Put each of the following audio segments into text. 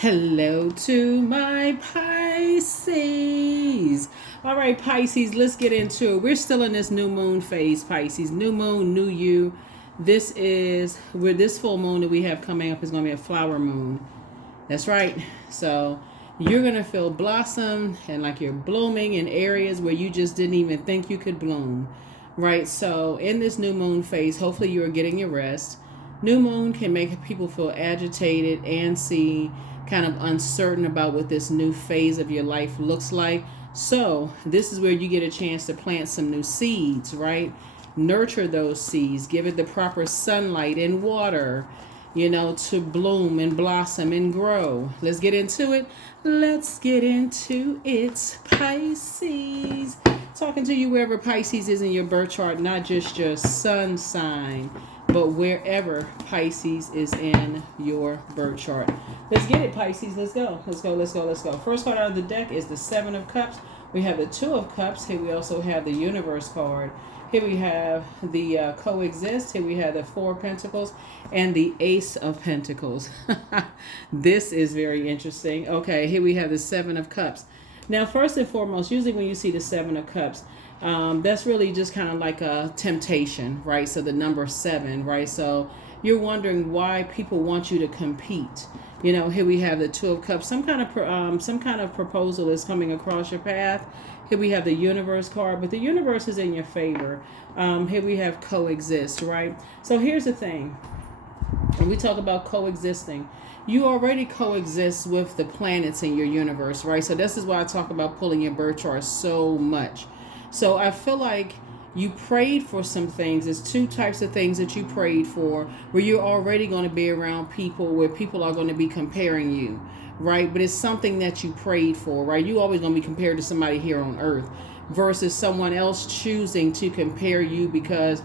Hello to my Pisces. All right, Pisces, let's get into it. We're still in this new moon phase, Pisces. New moon, new you. This is where this full moon that we have coming up is going to be a flower moon. That's right. So you're going to feel blossom and like you're blooming in areas where you just didn't even think you could bloom. Right. So in this new moon phase, hopefully you are getting your rest. New moon can make people feel agitated, antsy, kind of uncertain about what this new phase of your life looks like. So this is where you get a chance to plant some new seeds, right? Nurture those seeds, give it the proper sunlight and water, to bloom and blossom and grow. Let's get into it. Let's get into it, Pisces. Talking to you wherever Pisces is in your birth chart, not just your sun sign, but wherever Pisces is in your birth chart. Let's get it, Pisces. Let's go. Let's go. Let's go. Let's go. First card out of the deck is the Seven of Cups. We have the Two of Cups. Here we also have the Universe card. Here we have the Coexist. Here we have the Four of Pentacles and the Ace of Pentacles. This is very interesting. Okay, here we have the Seven of Cups. Now, first and foremost, usually when you see the Seven of Cups, that's really just kind of like a temptation, right? So the number 7, right? So you're wondering why people want you to compete. Here we have the Two of Cups. Some kind of proposal is coming across your path. Here we have the Universe card, but the universe is in your favor. Here we have Coexist, right? So here's the thing. When we talk about coexisting, you already coexist with the planets in your universe, right? So this is why I talk about pulling your birth chart so much. So I feel like you prayed for some things. There's two types of things that you prayed for where you're already going to be around people where people are going to be comparing you, right? But it's something that you prayed for, right? You're always going to be compared to somebody here on earth versus someone else choosing to compare you because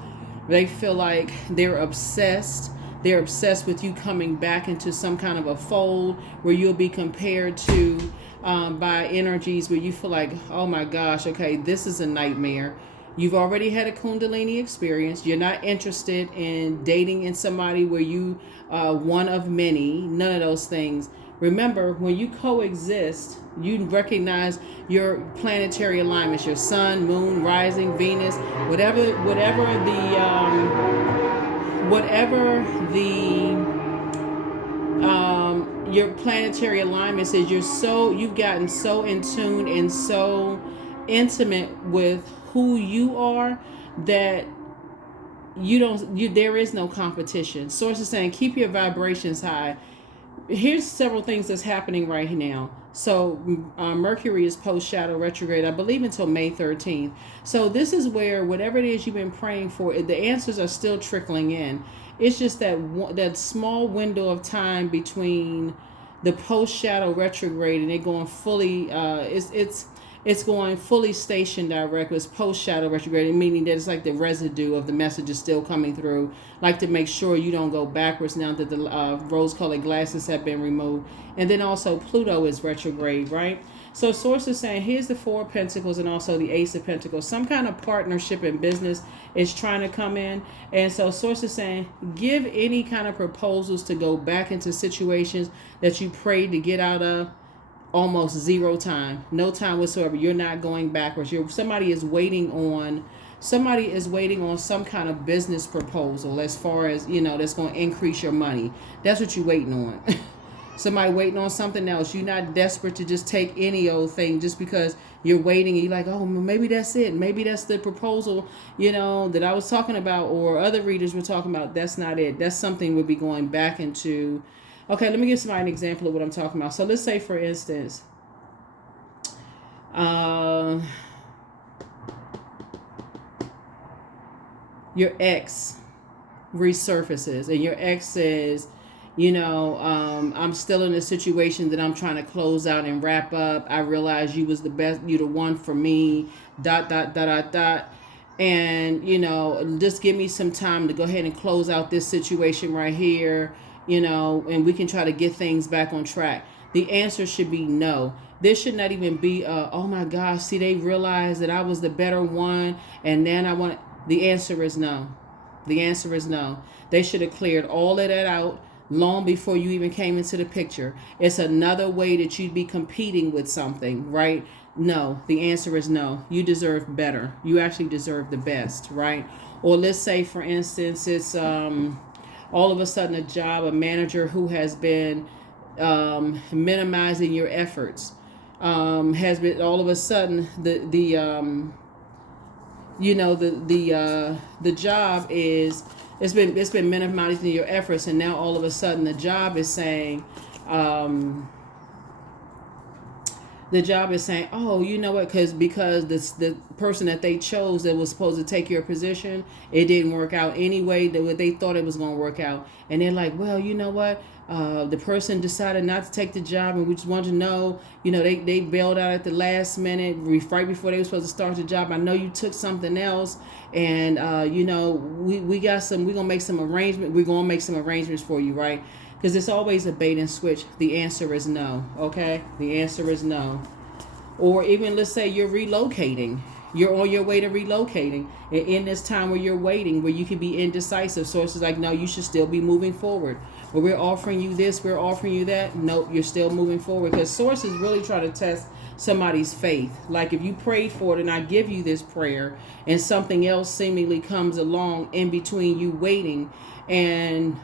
they feel like they're obsessed. They're obsessed with you coming back into some kind of a fold where you'll be compared to by energies where you feel like, oh my gosh, okay, this is a nightmare. You've already had a Kundalini experience. You're not interested in dating in somebody where you one of many, none of those things. Remember, when you coexist, you recognize your planetary alignments, your sun, moon, rising, Venus, whatever your planetary alignments is. You've gotten so in tune and so intimate with who you are that there is no competition. Source is saying keep your vibrations high. Here's several things that's happening right now. So Mercury is post shadow retrograde, I believe, until May 13th. So this is where whatever it is you've been praying for, the answers are still trickling in. It's just that small window of time between the post shadow retrograde and it going fully. It's going fully station direct. It's post shadow retrograde, meaning that it's like the residue of the message is still coming through. Like to make sure you don't go backwards now that the rose-colored glasses have been removed. And then also Pluto is retrograde, right? So Source is saying here's the Four of Pentacles and also the Ace of Pentacles. Some kind of partnership in business is trying to come in. And so Source is saying give any kind of proposals to go back into situations that you prayed to get out of. Almost zero time, no time whatsoever. You're not going backwards. Somebody is waiting on some kind of business proposal as far as, that's going to increase your money. That's what you're waiting on. Somebody waiting on something else. You're not desperate to just take any old thing just because you're waiting and you're like, oh, maybe that's it. Maybe that's the proposal, that I was talking about or other readers were talking about. That's not it. That's something we'll be going back into. Okay, let me give somebody an example of what I'm talking about. So let's say, for instance, your ex resurfaces and your ex says, I'm still in a situation that I'm trying to close out and wrap up. I realize you was the best, you the one for me, ... And, just give me some time to go ahead and close out this situation right here. And we can try to get things back on track. The answer should be no. There should not even be, oh my gosh, see, they realized that I was the better one. And then I want, the answer is no. The answer is no. They should have cleared all of that out. long before you even came into the picture. It's another way that you'd be competing with something, right? No, the answer is no. You deserve better. You actually deserve the best, right? Or let's say, for instance, it's all of a sudden a job, a manager who has been minimizing your efforts, has been all of a sudden the job is it's been minimizing your efforts, and now all of a sudden the job is saying oh, you know what, because the person that they chose that was supposed to take your position, it didn't work out anyway that they thought it was going to work out, and they're like, well, you know what, the person decided not to take the job, and we just wanted to know, they bailed out at the last minute, right before they were supposed to start the job. I know you took something else, and we're gonna make some arrangements for you, right? Because it's always a bait and switch. The answer is no. Okay, the answer is no. Or even, let's say you're relocating. You're on your way to relocating, and in this time where you're waiting, where you can be indecisive, sources like, no, you should still be moving forward. But we're offering you this, we're offering you that. Nope, you're still moving forward, because sources really try to test somebody's faith. Like, if you prayed for it and I give you this prayer, and something else seemingly comes along in between you waiting, and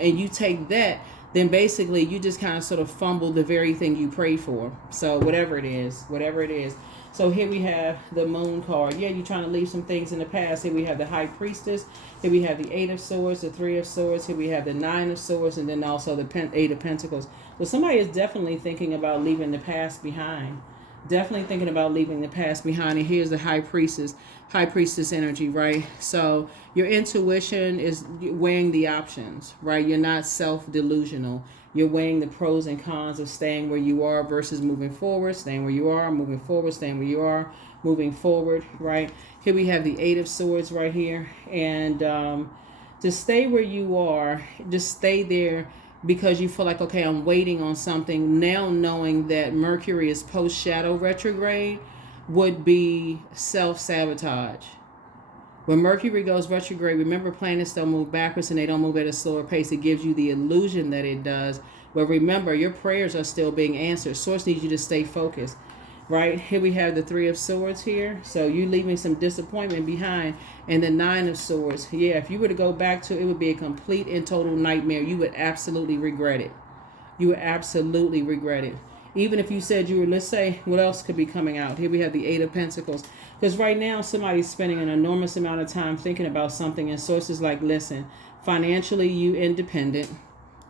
you take that, then basically you just kind of sort of fumble the very thing you prayed for. So whatever it is. So here we have the Moon card. Yeah, you're trying to leave some things in the past. Here we have the High Priestess. Here we have the Eight of Swords, the Three of Swords. Here we have the Nine of Swords, and then also the Eight of Pentacles. So somebody is definitely thinking about leaving the past behind. Definitely thinking about leaving the past behind. And here's the High Priestess energy, right? So your intuition is weighing the options, right? You're not self-delusional. You're weighing the pros and cons of staying where you are versus moving forward, staying where you are, moving forward, staying where you are, moving forward, right? Here we have the Eight of Swords right here. And to stay where you are, just stay there because you feel like, okay, I'm waiting on something. Now knowing that Mercury is post-shadow retrograde would be self-sabotage. When Mercury goes retrograde, remember, planets don't move backwards and they don't move at a slower pace. It gives you the illusion that it does. But remember, your prayers are still being answered. Source needs you to stay focused, right? Here we have the Three of Swords here. So you leaving some disappointment behind. And the Nine of Swords. Yeah, if you were to go back to it, it would be a complete and total nightmare. You would absolutely regret it. You would absolutely regret it. Even if you said you were, let's say, what else could be coming out? Here we have the Eight of Pentacles. Because right now, somebody's spending an enormous amount of time thinking about something. And sources like, listen, financially, you independent.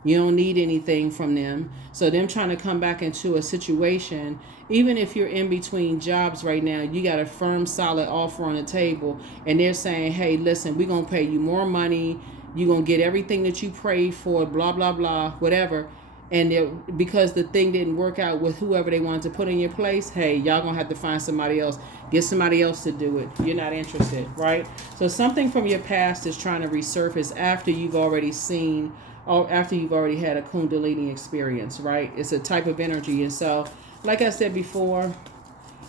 You don't need anything from them. So them trying to come back into a situation, even if you're in between jobs right now, you got a firm, solid offer on the table. And they're saying, hey, listen, we're going to pay you more money. You're going to get everything that you prayed for, blah, blah, blah, whatever. And because the thing didn't work out with whoever they wanted to put in your place, hey, y'all going to have to find somebody else. Get somebody else to do it. You're not interested, right? So something from your past is trying to resurface after you've already seen, or after you've already had a Kundalini experience, right? It's a type of energy. And so, like I said before,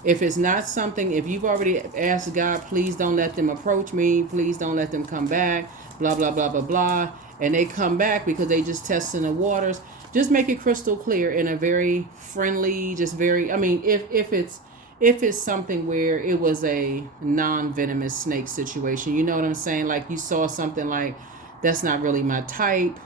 if it's not something, if you've already asked God, please don't let them approach me, please don't let them come back, blah, blah, blah, blah, blah, and they come back because they just testing the waters, just make it crystal clear in a very friendly, just very, I mean, if it's something where it was a non-venomous snake situation, you know what I'm saying? Like you saw something like, that's not really my type.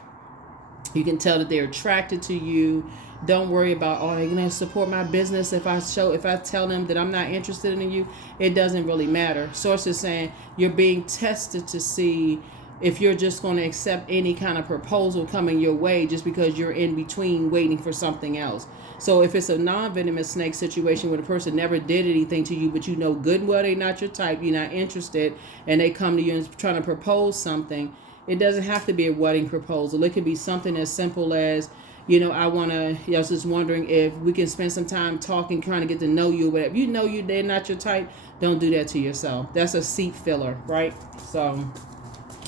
You can tell that they're attracted to you. Don't worry about, oh, they're going to support my business if I tell them that I'm not interested in you. It doesn't really matter. Source is saying you're being tested to see if you're just going to accept any kind of proposal coming your way just because you're in between waiting for something else. So if it's a non-venomous snake situation where the person never did anything to you, but you know good and well they're not your type, you're not interested, and they come to you and trying to propose something, it doesn't have to be a wedding proposal. It could be something as simple as, I was just wondering if we can spend some time talking, trying to get to know you or whatever. You know they're not your type, don't do that to yourself. That's a seat filler, right? So,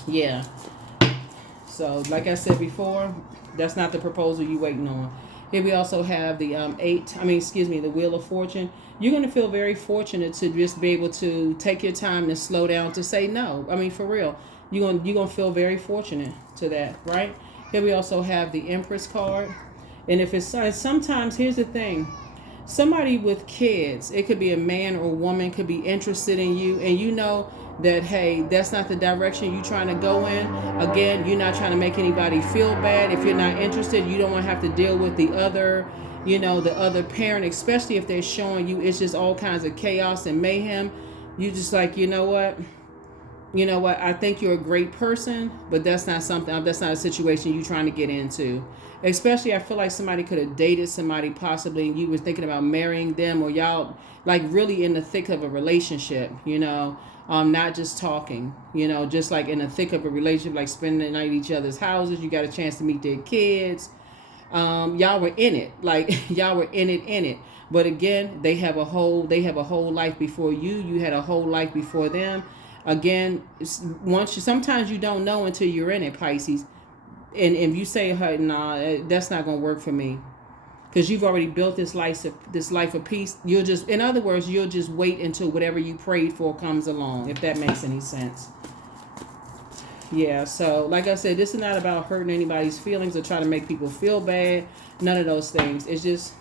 yeah. So, like I said before, that's not the proposal you're waiting on. Here we also have the the Wheel of Fortune. You're going to feel very fortunate to just be able to take your time to slow down to say no. I mean, for real. You're going to feel very fortunate to that, right? Here we also have the Empress card. And if it's sometimes, here's the thing. Somebody with kids, it could be a man or a woman, could be interested in you, and you know that, hey, that's not the direction you're trying to go in. Again, you're not trying to make anybody feel bad. If you're not interested, you don't want to have to deal with the other, the other parent, especially if they're showing you it's just all kinds of chaos and mayhem. You just like, I think you're a great person, but that's not a situation you're trying to get into. Especially, I feel like somebody could have dated somebody possibly, and you were thinking about marrying them, or y'all like really in the thick of a relationship, not just talking, just like in the thick of a relationship, like spending the night at each other's houses. You got a chance to meet their kids. Y'all were in it, like y'all were in it. But again, they have a whole life before you. You had a whole life before them. Again, sometimes you don't know until you're in it, Pisces. And if you say, hey, nah, that's not gonna work for me, because you've already built this life of peace. In other words, you'll just wait until whatever you prayed for comes along, if that makes any sense. Yeah, so like I said, this is not about hurting anybody's feelings or trying to make people feel bad. None of those things. It's just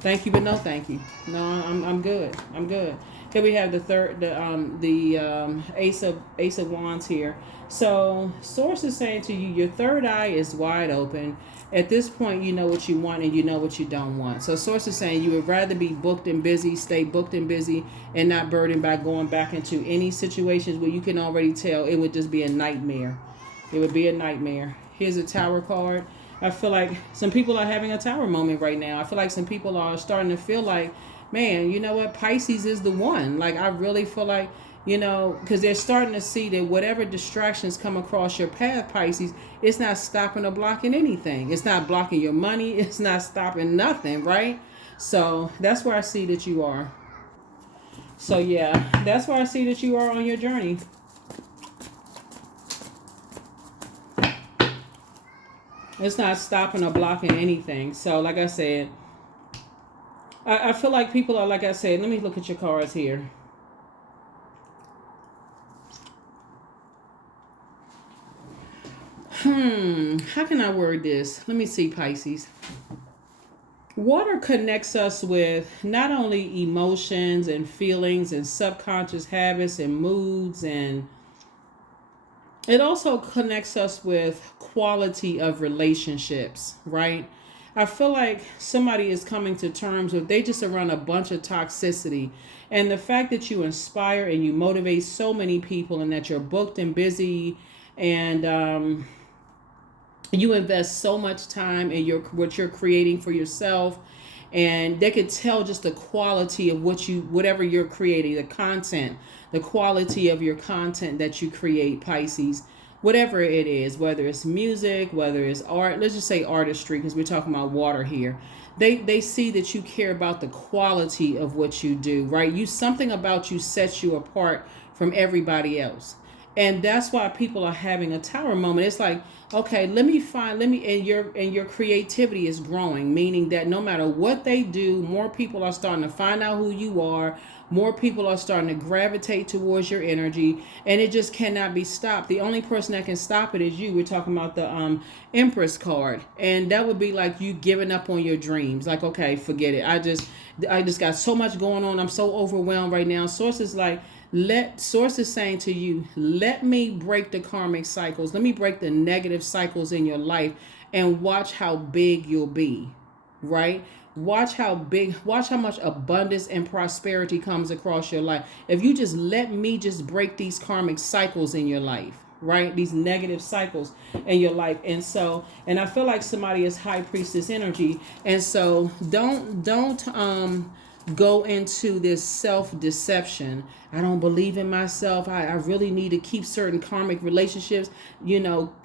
thank you, but no thank you. No, I'm good. I'm good. Here we have the Ace of Wands here. So Source is saying to you, your third eye is wide open. At this point, you know what you want and you know what you don't want. So Source is saying you would rather be booked and busy, stay booked and busy, and not burdened by going back into any situations where you can already tell it would just be a nightmare. It would be a nightmare. Here's a Tower card. I feel like some people are having a Tower moment right now. I feel like some people are starting to feel like, man, you know what? Pisces is the one. Like, I really feel like, because they're starting to see that whatever distractions come across your path, Pisces, it's not stopping or blocking anything. It's not blocking your money. It's not stopping nothing, right? So that's where I see that you are. So yeah, that's where I see that you are on your journey. It's not stopping or blocking anything. So like I said, I feel like people are, like I said, let me look at your cards here. How can I word this? Let me see, Pisces. Water connects us with not only emotions and feelings and subconscious habits and moods, and it also connects us with quality of relationships, right? I feel like somebody is coming to terms with they just around a bunch of toxicity. And the fact that you inspire and you motivate so many people and that you're booked and busy and you invest so much time in what you're creating for yourself, and they could tell just the quality of whatever you're creating, the quality of your content that you create, Pisces, whatever it is, whether it's music, whether it's art, let's just say artistry, because we're talking about water here. They see that you care about the quality of what you do, right? Something about you sets you apart from everybody else. And that's why people are having a Tower moment. It's like, okay, and your creativity is growing, meaning that no matter what they do, more people are starting to find out who you are. More people are starting to gravitate towards your energy, and it just cannot be stopped. The only person that can stop it is you. We're talking about the Empress card, and that would be like you giving up on your dreams. Like, okay, forget it. I just got so much going on. I'm so overwhelmed right now. Source is saying to you, let me break the karmic cycles. Let me break the negative cycles in your life and watch how big you'll be, right? Watch how much abundance and prosperity comes across your life. If you just let me just break these karmic cycles in your life, right? These negative cycles in your life. And I feel like somebody is High Priestess energy. And so don't go into this self-deception. I don't believe in myself. I really need to keep certain karmic relationships,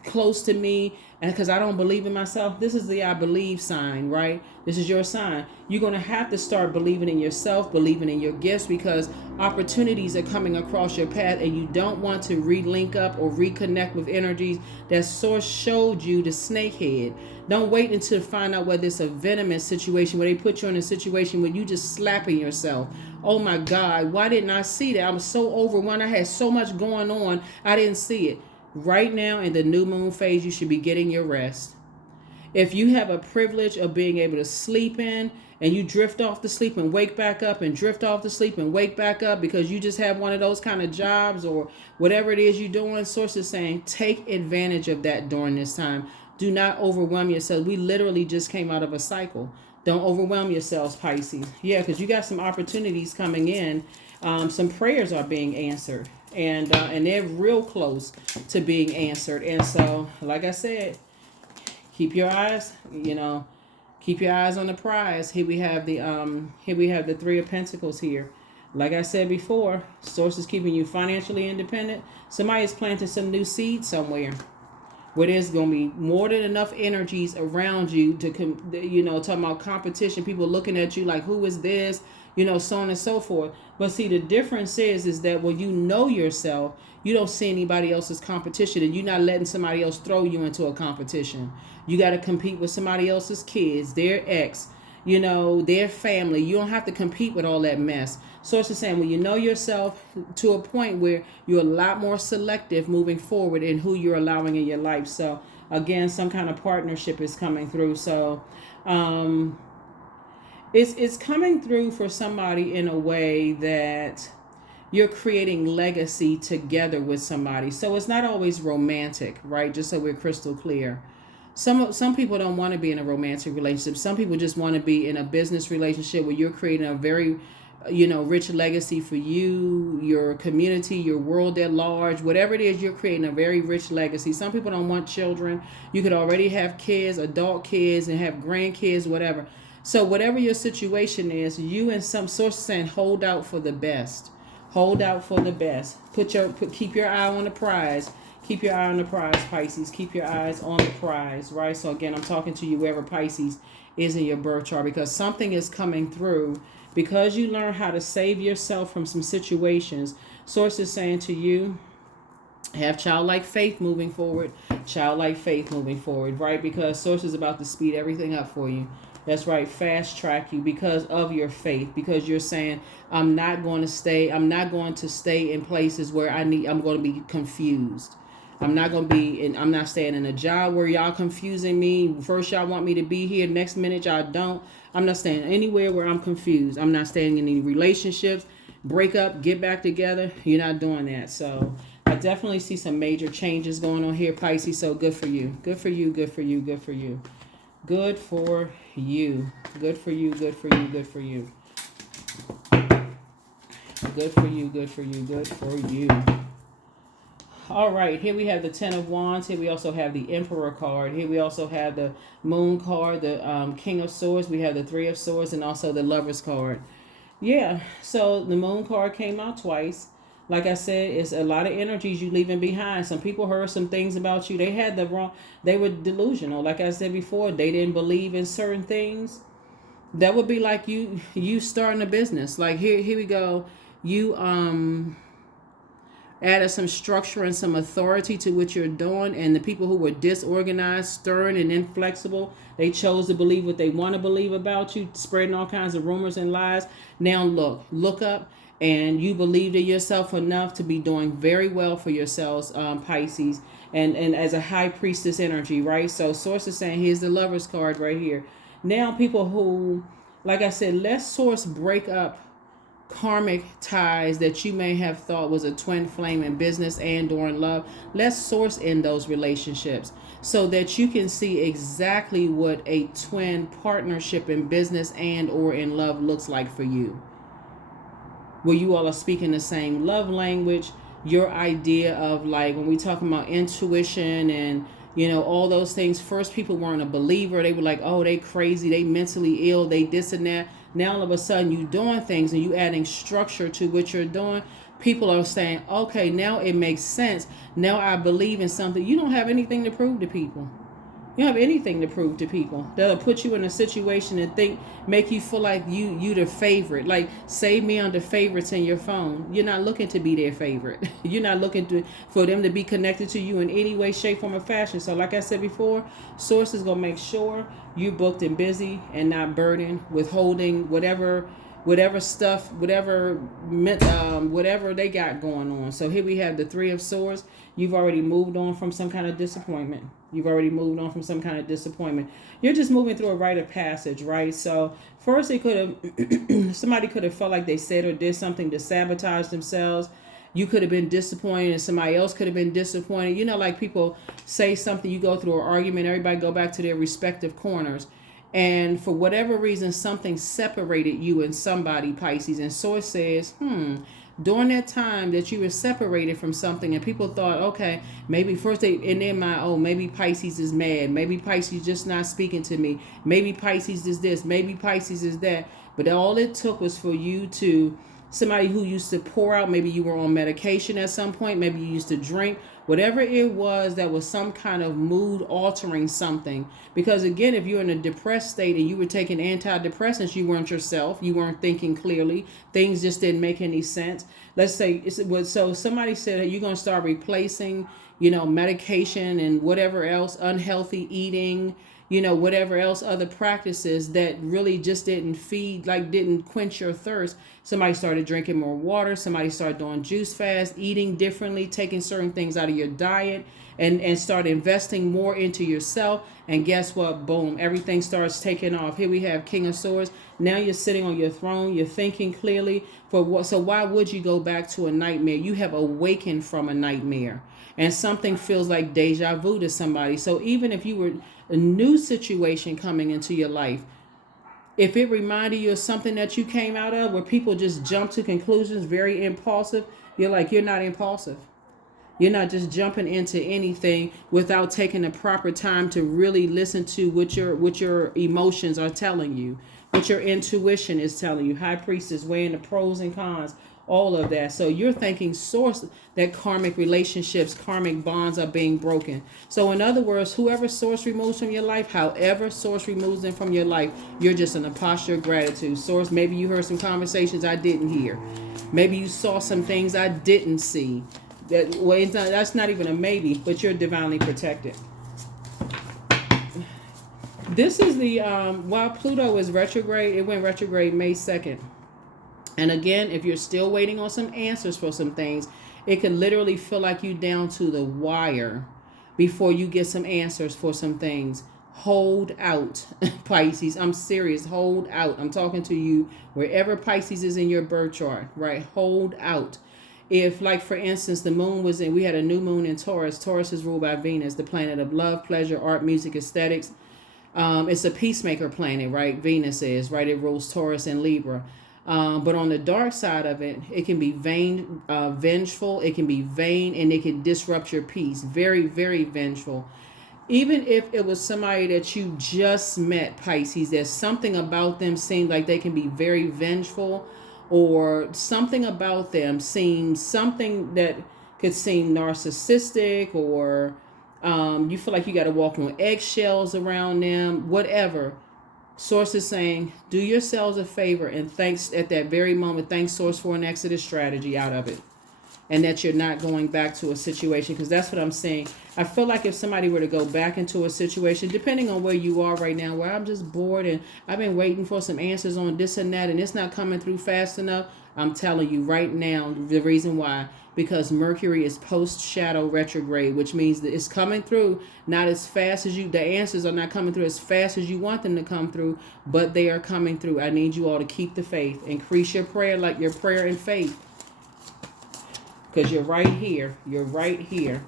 close to me. And because I don't believe in myself, this is the I believe sign, right? This is your sign. You're going to have to start believing in yourself, believing in your gifts, because opportunities are coming across your path, and you don't want to relink up or reconnect with energies that Source showed you the snakehead. Don't wait until find out whether it's a venomous situation, where they put you in a situation where you just slapping yourself. Oh my God, why didn't I see that? I was so overwhelmed. I had so much going on. I didn't see it. Right now in the new moon phase, you should be getting your rest. If you have a privilege of being able to sleep in and you drift off to sleep and wake back up and drift off to sleep and wake back up because you just have one of those kind of jobs or whatever it is you're doing, source is saying take advantage of that during this time. Do not overwhelm yourself. We literally just came out of a cycle. Don't overwhelm yourselves, Pisces. Yeah, because you got some opportunities coming in. Some prayers are being answered, and they're real close to being answered. And so, like I said, keep your eyes, keep your eyes on the prize. Here we have the Three of Pentacles here. Like I said before, source is keeping you financially independent. Somebody is planting some new seeds somewhere where there's going to be more than enough energies around you to, talking about competition, people looking at you like, who is this? So on and so forth. But see, the difference is that when you know yourself, you don't see anybody else's competition, and you're not letting somebody else throw you into a competition. You got to compete with somebody else's kids, their ex, their family. You don't have to compete with all that mess. So it's just saying, when you know yourself to a point where you're a lot more selective moving forward in who you're allowing in your life. So again, some kind of partnership is coming through. So it's coming through for somebody in a way that you're creating legacy together with somebody. So it's not always romantic, right? Just so we're crystal clear. Some people don't want to be in a romantic relationship. Some people just want to be in a business relationship where you're creating a very, rich legacy for you, your community, your world at large. Whatever it is, you're creating a very rich legacy. Some people don't want children. You could already have kids, adult kids, and have grandkids, whatever. So whatever your situation is, you and some source saying hold out for the best. Hold out for the best. Keep your eye on the prize. Keep your eye on the prize, Pisces. Keep your eyes on the prize, right? So again, I'm talking to you wherever Pisces is in your birth chart, because something is coming through. Because you learn how to save yourself from some situations, source is saying to you, have childlike faith moving forward. Childlike faith moving forward, right? Because source is about to speed everything up for you. That's right, fast track you because of your faith. Because you're saying, I'm not going to stay in places where I'm going to be confused. I'm not staying in a job where y'all confusing me. First y'all want me to be here, next minute y'all don't. I'm not staying anywhere where I'm confused. I'm not staying in any relationships. Break up, get back together. You're not doing that. So I definitely see some major changes going on here, Pisces. So good for you. Good for you, good for you, good for you. Good for you. Good for you, good for you, good for you. Good for you, good for you, good for you. All right, here we have the Ten of Wands. Here we also have the Emperor card. Here we also have the Moon card, the King of Swords. We have the Three of Swords and also the Lovers card. Yeah, so the Moon card came out twice. Like I said, it's a lot of energies you leaving behind. Some people heard some things about you. They were delusional. Like I said before, they didn't believe in certain things. That would be like you starting a business. Like here we go. You added some structure and some authority to what you're doing, and the people who were disorganized, stern, and inflexible, they chose to believe what they want to believe about you, spreading all kinds of rumors and lies. Now look up, and you believed in yourself enough to be doing very well for yourselves, Pisces, and as a high priestess energy, right? So source is saying, here's the Lovers card right here. Now people who, like I said, let source break up karmic ties that you may have thought was a twin flame in business and or in love. Let's source in those relationships so that you can see exactly what a twin partnership in business and or in love looks like for you, where you all are speaking the same love language. Your idea of, like, when we talking about intuition and all those things, first people weren't a believer. They were like, oh, they crazy, they mentally ill, they this and that. Now all of a sudden you doing things and you adding structure to what you're doing. People are saying, okay, now it makes sense. Now I believe in something. You don't have anything to prove to people. You don't have anything to prove to people. That'll put you in a situation and make you feel like you the favorite. Like, save me under favorites in your phone. You're not looking to be their favorite. You're not looking for them to be connected to you in any way, shape, form, or fashion. So like I said before, source is going to make sure you're booked and busy and not burdened with holding whatever whatever stuff, whatever they got going on. So here we have the Three of Swords. You've already moved on from some kind of disappointment. You're just moving through a rite of passage, right? So first, it could have somebody could have felt like they said or did something to sabotage themselves. You could have been disappointed, and somebody else could have been disappointed. You know, like people say something, you go through an argument, everybody go back to their respective corners. And for whatever reason, something separated you and somebody, Pisces. And Source says, during that time that you were separated from something, and people thought, okay, maybe first they in their mind, oh, maybe Pisces is mad, maybe Pisces just not speaking to me, maybe Pisces is this, maybe Pisces is that. But all it took was for you to, somebody who used to pour out, maybe you were on medication at some point, maybe you used to drink, whatever it was, that was some kind of mood altering something. Because again, if you're in a depressed state and you were taking antidepressants, you weren't yourself, you weren't thinking clearly, things just didn't make any sense. Let's say so somebody said, hey, you're going to start replacing, medication and whatever else, unhealthy eating, whatever else, other practices that really just didn't didn't quench your thirst. Somebody started drinking more water. Somebody started doing juice fast, eating differently, taking certain things out of your diet, and start investing more into yourself. And guess what? Boom, everything starts taking off. Here we have King of Swords. Now you're sitting on your throne. You're thinking clearly. So why would you go back to a nightmare? You have awakened from a nightmare. And something feels like deja vu to somebody. So even if you were a new situation coming into your life, if it reminded you of something that you came out of where people just jump to conclusions, very impulsive, you're not impulsive. You're not just jumping into anything without taking the proper time to really listen to what your emotions are telling you, what your intuition is telling you. High Priestess, weighing the pros and cons, all of that. So you're thinking Source that karmic relationships, karmic bonds are being broken. So in other words, whoever Source removes from your life, however Source removes them from your life, you're just in a posture of gratitude. Source, maybe you heard some conversations I didn't hear. Maybe you saw some things I didn't see. That's not even a maybe, but you're divinely protected. This is the, while Pluto is retrograde, it went retrograde May 2nd. And again, if you're still waiting on some answers for some things, it can literally feel like you down to the wire before you get some answers for some things. Hold out, Pisces. I'm serious. Hold out. I'm talking to you wherever Pisces is in your birth chart, right? Hold out. If, like, for instance, the moon was we had a new moon in Taurus. Taurus is ruled by Venus, the planet of love, pleasure, art, music, aesthetics. It's a peacemaker planet, right? Venus is, right? It rules Taurus and Libra. But on the dark side of it, it can be vengeful, it can be vain, and it can disrupt your peace. Very, very vengeful. Even if it was somebody that you just met, Pisces, there's something about them seems like they can be very vengeful, or something about them seems something that could seem narcissistic, or you feel like you got to walk on eggshells around them, whatever. Source is saying, do yourselves a favor and thanks at that very moment. Thank Source for an exodus strategy out of it. And that you're not going back to a situation, because that's what I'm saying. I feel like if somebody were to go back into a situation, depending on where you are right now, where I'm just bored and I've been waiting for some answers on this and that, and it's not coming through fast enough, I'm telling you right now the reason why. Because Mercury is post-shadow retrograde, which means that it's coming through not as fast as the answers are not coming through as fast as you want them to come through, but they are coming through. I need you all to keep the faith. Increase your prayer, like your prayer and faith. Because you're right here. You're right here.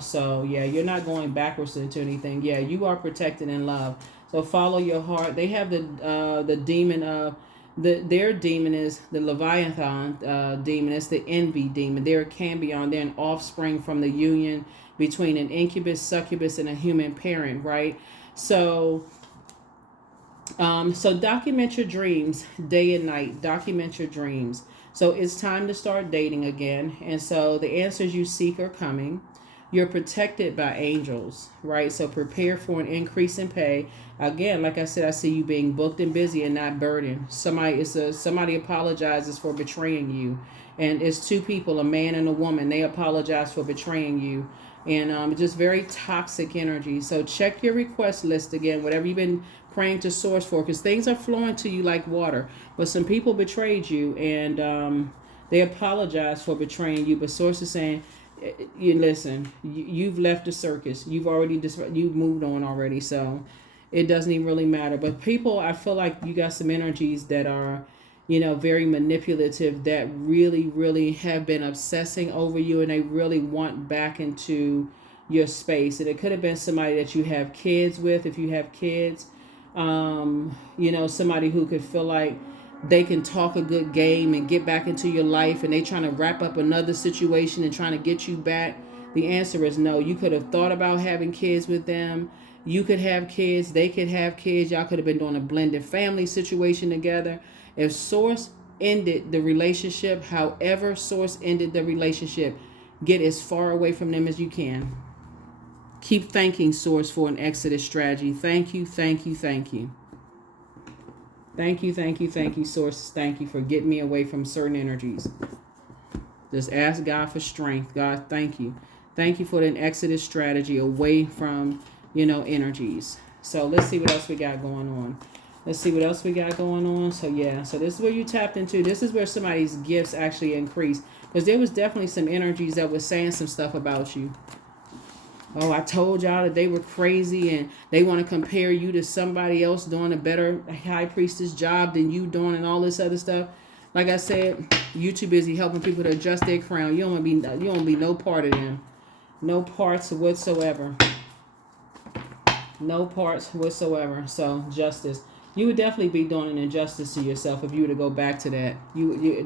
So yeah, you're not going backwards into anything. Yeah, you are protected in love. So follow your heart. They have the demon of their demon is the Leviathan demon. It's the envy demon. They're a cambion. They're an offspring from the union between an incubus, succubus, and a human parent, right? So document your dreams day and night. Document your dreams. So it's time to start dating again. And so the answers you seek are coming. You're protected by angels, right? So prepare for an increase in pay. Again, like I said, I see you being booked and busy and not burdened. Somebody apologizes for betraying you. And it's two people, a man and a woman. They apologize for betraying you. And just very toxic energy. So check your request list again. Whatever you've been praying to source for, because things are flowing to you like water. But some people betrayed you, and they apologize for betraying you. But source is saying, you listen, you've left the circus. You've moved on already. So it doesn't even really matter. But people, I feel like you got some energies that are, very manipulative, that really, really have been obsessing over you, and they really want back into your space. And it could have been somebody that you have kids with, if you have kids. Somebody who could feel like they can talk a good game and get back into your life, and they trying to wrap up another situation and trying to get you back. The answer is no. You could have thought about having kids with them. You could have kids. They could have kids. Y'all could have been doing a blended family situation together. If source ended the relationship, however source ended the relationship, get as far away from them as you can. Keep thanking source for an exodus strategy. Thank you, thank you, thank you. Thank you, thank you, thank you, sources. Thank you for getting me away from certain energies. Just ask God for strength. God, thank you. Thank you for an exodus strategy away from, energies. So let's see what else we got going on. So this is where you tapped into. This is where somebody's gifts actually increased. Because there was definitely some energies that was saying some stuff about you. Oh, I told y'all that they were crazy, and they want to compare you to somebody else doing a better high priestess job than you doing, and all this other stuff. Like I said, you too busy helping people to adjust their crown. You don't be no part of them. No parts whatsoever. No parts whatsoever. So justice. You would definitely be doing an injustice to yourself if you were to go back to that.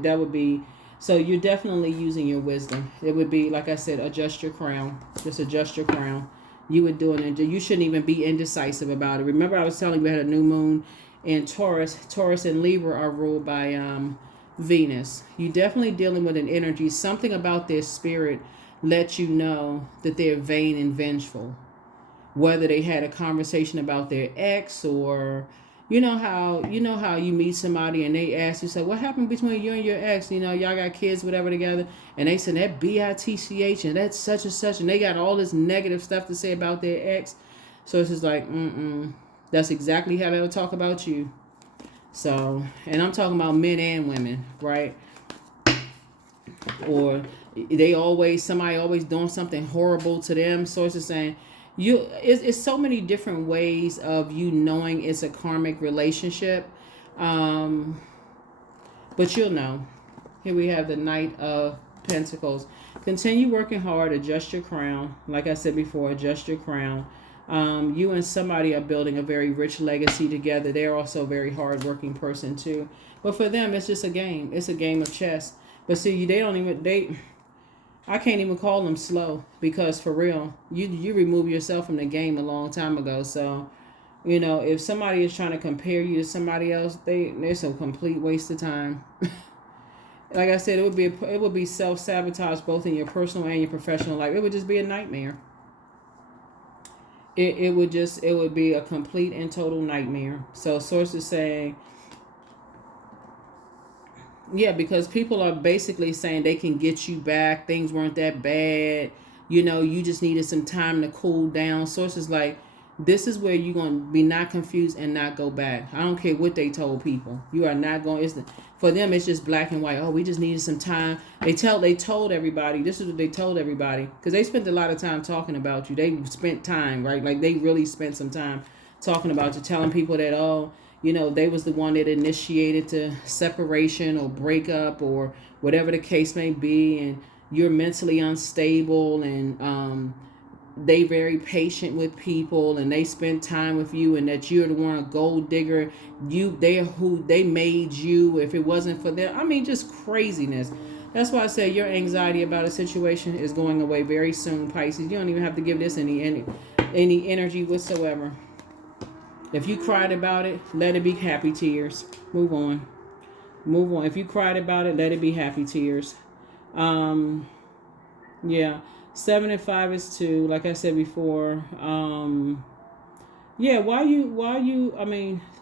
That would be. So you're definitely using your wisdom. It would be, like I said, adjust your crown. Just adjust your crown. You would do it. You shouldn't even be indecisive about it. Remember I was telling you we had a new moon in Taurus. Taurus and Libra are ruled by Venus. You're definitely dealing with an energy. Something about their spirit lets you know that they're vain and vengeful. Whether they had a conversation about their ex, or you know how you meet somebody and they ask you, so what happened between you and your ex? Y'all got kids, whatever, together, and they said that bitch and that's such and such, and they got all this negative stuff to say about their ex. So it's just like, that's exactly how they'll talk about you. So, and I'm talking about men and women, right? Or somebody always doing something horrible to them. So it's just saying, it's so many different ways of you knowing it's a karmic relationship, but you'll know. Here we have the Knight of Pentacles. Continue working hard. Adjust your crown. Like I said before, adjust your crown. You and somebody are building a very rich legacy together. They're also a very hardworking person too. But for them, it's just a game. It's a game of chess. But see, I can't even call them slow, because for real, you remove yourself from the game a long time ago. So, if somebody is trying to compare you to somebody else, it's a complete waste of time. Like I said, it would be self-sabotage both in your personal and your professional life. It would just be a nightmare. It would be a complete and total nightmare. So sources saying, yeah, because people are basically saying they can get you back. Things weren't that bad. You just needed some time to cool down. Sources like, this is where you're going to be not confused and not go back. I don't care what they told people. You are not going. For them, it's just black and white. Oh, we just needed some time. They told everybody. This is what they told everybody. Because they spent a lot of time talking about you. They spent time, right? Like, they really spent some time talking about you. Telling people that, they was the one that initiated the separation or breakup or whatever the case may be, and you're mentally unstable, and they very patient with people, and they spend time with you, and that you're the one, a gold digger. They made you. If it wasn't for them, just craziness. That's why I say your anxiety about a situation is going away very soon, Pisces. You don't even have to give this any energy whatsoever. If you cried about it, let it be happy tears. Move on. If you cried about it, let it be happy tears. Yeah. 7 and 5 is 2. Like I said before. Yeah.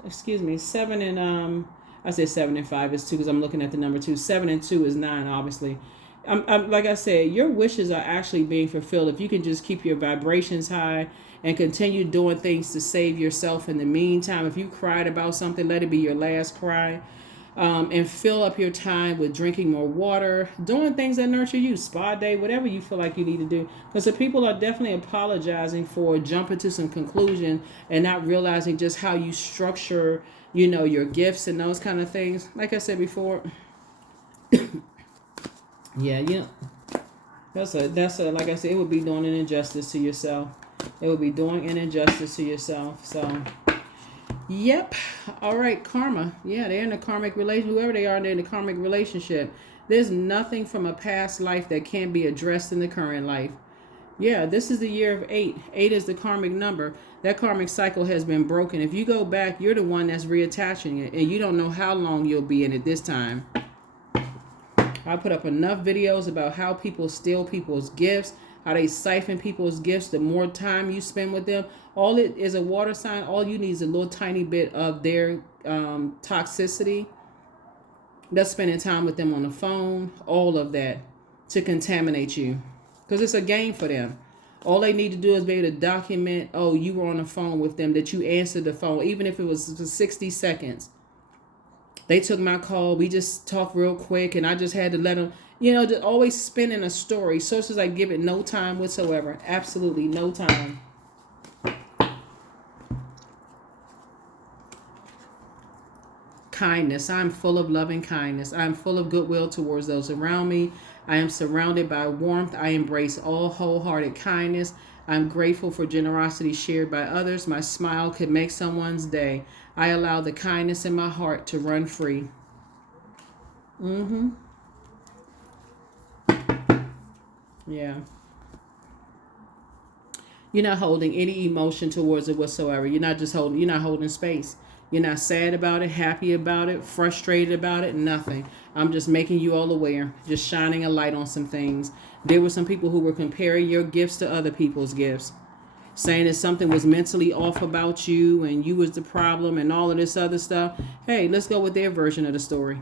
Excuse me. 7 and I said 7 and 5 is 2 because I'm looking at the number 2. 7 and 2 is 9, obviously. I'm like I said, your wishes are actually being fulfilled if you can just keep your vibrations high and continue doing things to save yourself in the meantime. If you cried about something, let it be your last cry. And fill up your time with drinking more water, doing things that nurture you, spa day, whatever you feel like you need to do. Because the people are definitely apologizing for jumping to some conclusion and not realizing just how you structure, your gifts and those kind of things. Like I said before, yeah, that's a like I said, it would be doing an injustice to yourself. It would be doing an injustice to yourself. So, yep. All right, karma. Yeah, they're in a karmic relation. Whoever they are, they're in a karmic relationship. There's nothing from a past life that can't be addressed in the current life. Yeah, this is the year of 8. 8 is the karmic number. That karmic cycle has been broken. If you go back, you're the one that's reattaching it, and you don't know how long you'll be in it this time. I put up enough videos about how people steal people's gifts, how they siphon people's gifts. The more time you spend with them, all it is a water sign. All you need is a little tiny bit of their toxicity. That's spending time with them on the phone, all of that to contaminate you. Because it's a game for them. All they need to do is be able to document, oh, you were on the phone with them, that you answered the phone, even if it was for 60 seconds. They took my call. We just talked real quick, and I just had to let them, just always spinning a story. Sources I give it no time whatsoever. Absolutely no time. Kindness. I'm full of loving kindness. I'm full of goodwill towards those around me. I am surrounded by warmth. I embrace all wholehearted kindness. I'm grateful for generosity shared by others. My smile could make someone's day. I allow the kindness in my heart to run free. Yeah. You're not holding any emotion towards it whatsoever. You're not holding space. You're not sad about it, happy about it, frustrated about it, nothing. I'm just making you all aware, just shining a light on some things. There were some people who were comparing your gifts to other people's gifts, saying that something was mentally off about you and you was the problem and all of this other stuff. Hey, let's go with their version of the story.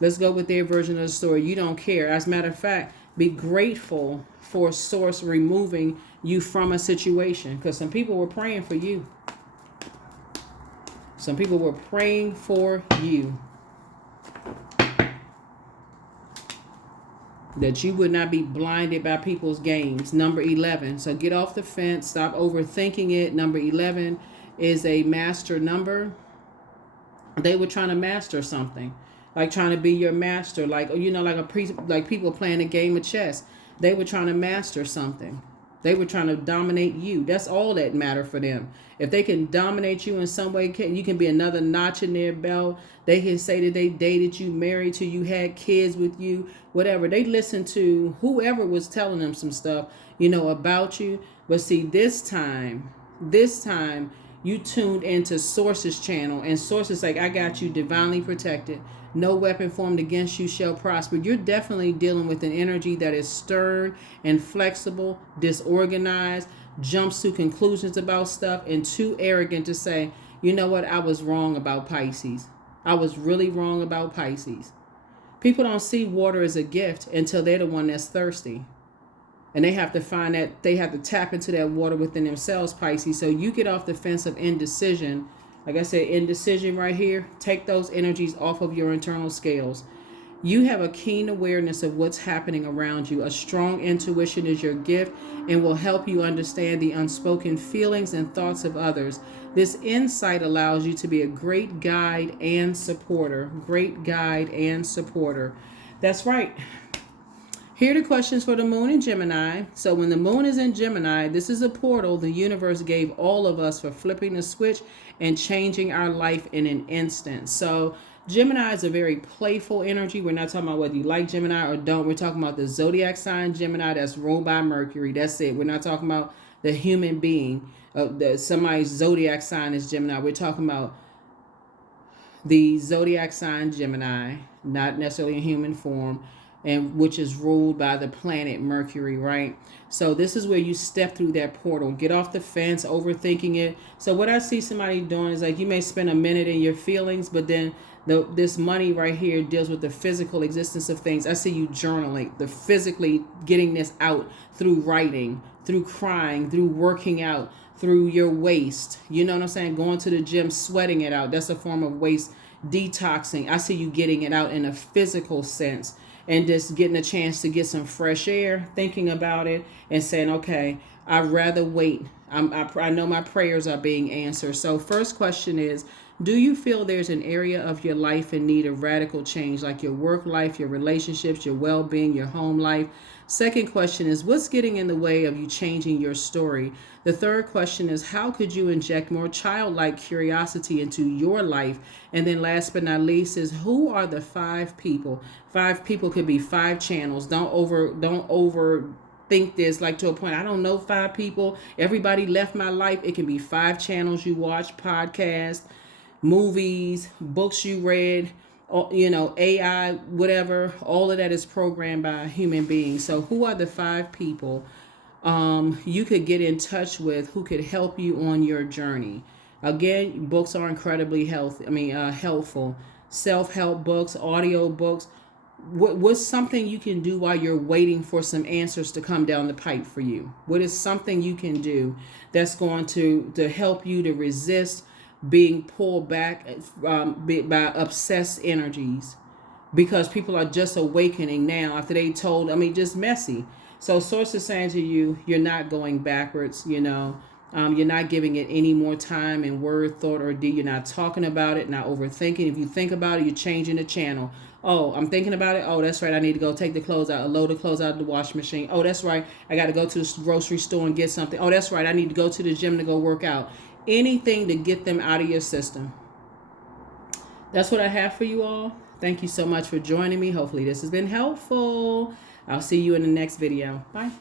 Let's go with their version of the story. You don't care. As a matter of fact, be grateful for source removing you from a situation, because some people were praying for you. Some people were praying for you, that you would not be blinded by people's games. Number 11. So get off the fence. Stop overthinking it. Number 11 is a master number. They were trying to master something, like trying to be your master, like like people playing a game of chess. They were trying to master something. They were trying to dominate you. That's all that mattered for them. If they can dominate you in some way, you can be another notch in their belt. They can say that they dated you, married to you, had kids with you, whatever. They listened to whoever was telling them some stuff, about you. But see, this time, you tuned into Source's channel, and Source's like, I got you divinely protected. No weapon formed against you shall prosper. You're definitely dealing with an energy that is stern and flexible, disorganized, jumps to conclusions about stuff, and too arrogant to say, you know what, I was wrong about Pisces. I was really wrong about Pisces. People don't see water as a gift until they're the one that's thirsty. And they have to find that, they have to tap into that water within themselves, Pisces. So you get off the fence of indecision. Like I said, indecision right here. Take those energies off of your internal scales. You have a keen awareness of what's happening around you. A strong intuition is your gift and will help you understand the unspoken feelings and thoughts of others. This insight allows you to be a great guide and supporter. Great guide and supporter. That's right. Here are the questions for the moon in Gemini. So when the moon is in Gemini, this is a portal the universe gave all of us for flipping the switch and changing our life in an instant. So Gemini is a very playful energy. We're not talking about whether you like Gemini or don't. We're talking about the zodiac sign Gemini that's ruled by Mercury. That's it. We're not talking about the human being. Somebody's zodiac sign is Gemini. We're talking about the zodiac sign Gemini, not necessarily in human form. and which is ruled by the planet Mercury, right? So this is where you step through that portal. Get off the fence, overthinking it. So what I see somebody doing is like you may spend a minute in your feelings, but then this money right here deals with the physical existence of things. I see you journaling, the physically getting this out through writing, through crying, through working out, through your waste. You know what I'm saying? Going to the gym, sweating it out. That's a form of waste. Detoxing. I see you getting it out in a physical sense and just getting a chance to get some fresh air, thinking about it and saying, okay, I'd rather wait. I know my prayers are being answered. So first question is, do you feel there's an area of your life in need of radical change, like your work life, your relationships, your well-being, your home life? Second question is, what's getting in the way of you changing your story? The third question is, how could you inject more childlike curiosity into your life? And then last but not least is, who are the 5 people? 5 people could be 5 channels. Don't over think this like to a point. I don't know 5 people. Everybody left my life. It can be 5 channels you watch, podcasts, movies, books you read, AI, whatever. All of that is programmed by a human being. So who are the 5 people you could get in touch with who could help you on your journey? Again, books are incredibly helpful. Self-help books, audio books. What's something you can do while you're waiting for some answers to come down the pipe for you? What is something you can do that's going to help you to resist being pulled back by obsessed energies? Because people are just awakening now after they told, just messy. So source is saying to you, you're not going backwards, you're not giving it any more time in word, thought, or deed. You're not talking about it, not overthinking. If you think about it, you're changing the channel. Oh, I'm thinking about it. Oh, that's right. I need to go take the clothes out, load the clothes out of the washing machine. Oh, that's right. I got to go to the grocery store and get something. Oh, that's right. I need to go to the gym to go work out. Anything to get them out of your system. That's what I have for you all. Thank you so much for joining me. Hopefully this has been helpful. I'll see you in the next video. Bye.